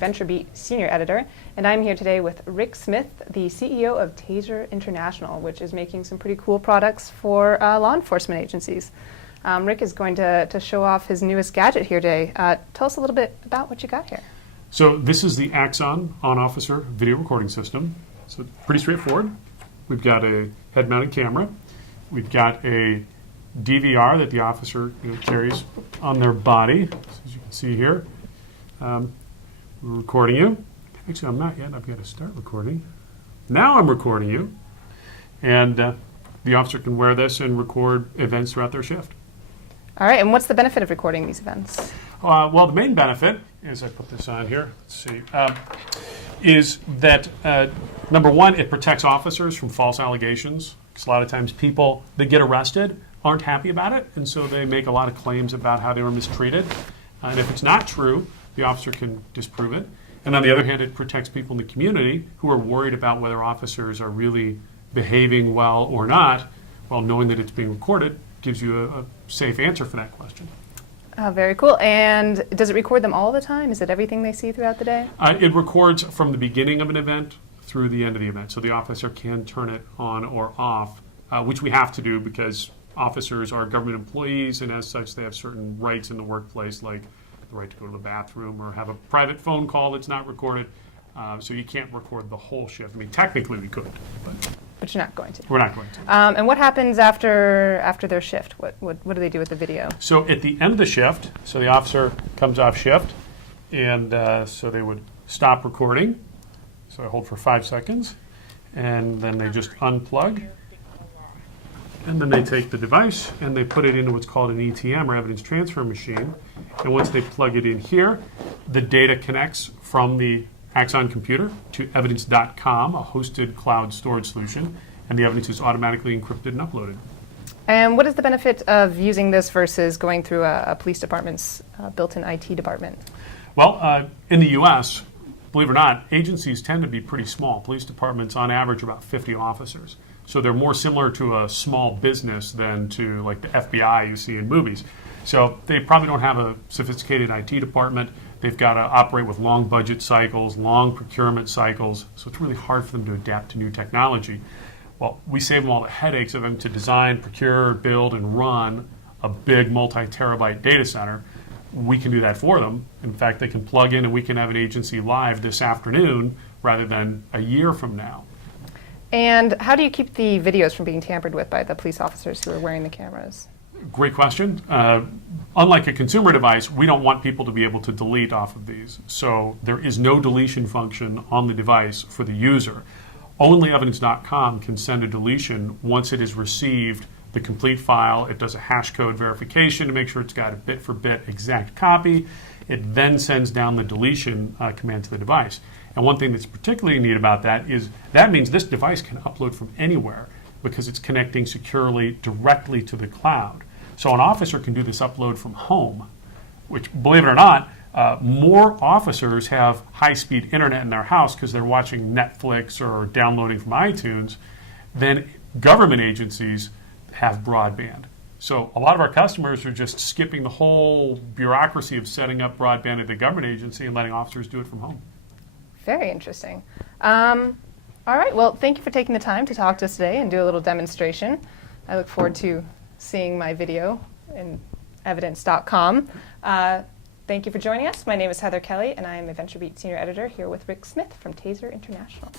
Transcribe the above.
VentureBeat Senior Editor, and I'm here today with Rick Smith, the CEO of TASER International, which is making some pretty cool products for law enforcement agencies. Rick is going to show off his newest gadget here today. Tell us a little bit about what you got here. So this is the Axon On Officer video recording system. So pretty straightforward. We've got a head-mounted camera. We've got a DVR that the officer carries on their body, as you can see here. We're recording you. Actually, I'm not yet. I've got to start recording. Now I'm recording you. And the officer can wear this and record events throughout their shift. All right, and what's the benefit of recording these events? Well, the main benefit, as I put this on here, let's see, is that, number one, it protects officers from false allegations. Because a lot of times people that get arrested aren't happy about it, and so they make a lot of claims about how they were mistreated. And if it's not true, the officer can disprove it. And on the other hand, it protects people in the community who are worried about whether officers are really behaving well or not. Well, knowing that it's being recorded gives you a safe answer for that question. Very cool. And does it record them all the time? Is it everything they see throughout the day? It records from the beginning of an event through the end of the event. So the officer can turn it on or off, which we have to do because officers are government employees, and as such, they have certain rights in the workplace, like the right to go to the bathroom or have a private phone call that's not recorded. So you can't record the whole shift. I mean, technically we could, but you're not going to. We're not going to. And what happens after their shift? What do they do with the video? So at the end of the shift, so the officer comes off shift, and so they would stop recording. So I hold for 5 seconds, and then they just unplug. And then they take the device and they put it into what's called an ETM, or evidence transfer machine. And once they plug it in here, the data connects from the Axon computer to Evidencecom, a hosted cloud storage solution, and the evidence is automatically encrypted and uploaded. And what is the benefit of using this versus going through a police department's built-in IT department? Well, in the U.S., believe it or not, agencies tend to be pretty small. Police departments, on average, are about 50 officers. So they're more similar to a small business than to like the FBI you see in movies. So they probably don't have a sophisticated IT department. They've got to operate with long budget cycles, long procurement cycles. So it's really hard for them to adapt to new technology. Well, we save them all the headaches of them to design, procure, build, and run a big multi-terabyte data center. We can do that for them. In fact, they can plug in and we can have an agency live this afternoon rather than a year from now. And how do you keep the videos from being tampered with by the police officers who are wearing the cameras? Great question. Unlike a consumer device, we don't want people to be able to delete off of these. So there is no deletion function on the device for the user. Only Evidencecom can send a deletion once it has received the complete file. It does a hash code verification to make sure it's got a bit-for-bit exact copy. It then sends down the deletion command to the device. And one thing that's particularly neat about that is that means this device can upload from anywhere because it's connecting securely directly to the cloud. So an officer can do this upload from home, which, believe it or not, more officers have high-speed internet in their house because they're watching Netflix or downloading from iTunes than government agencies have broadband. So a lot of our customers are just skipping the whole bureaucracy of setting up broadband at the government agency and letting officers do it from home. Very interesting. All right, well, thank you for taking the time to talk to us today and do a little demonstration. I look forward to seeing my video in Evidencecom. Thank you for joining us. My name is Heather Kelly, and I am a VentureBeat Senior Editor here with Rick Smith from TASER International.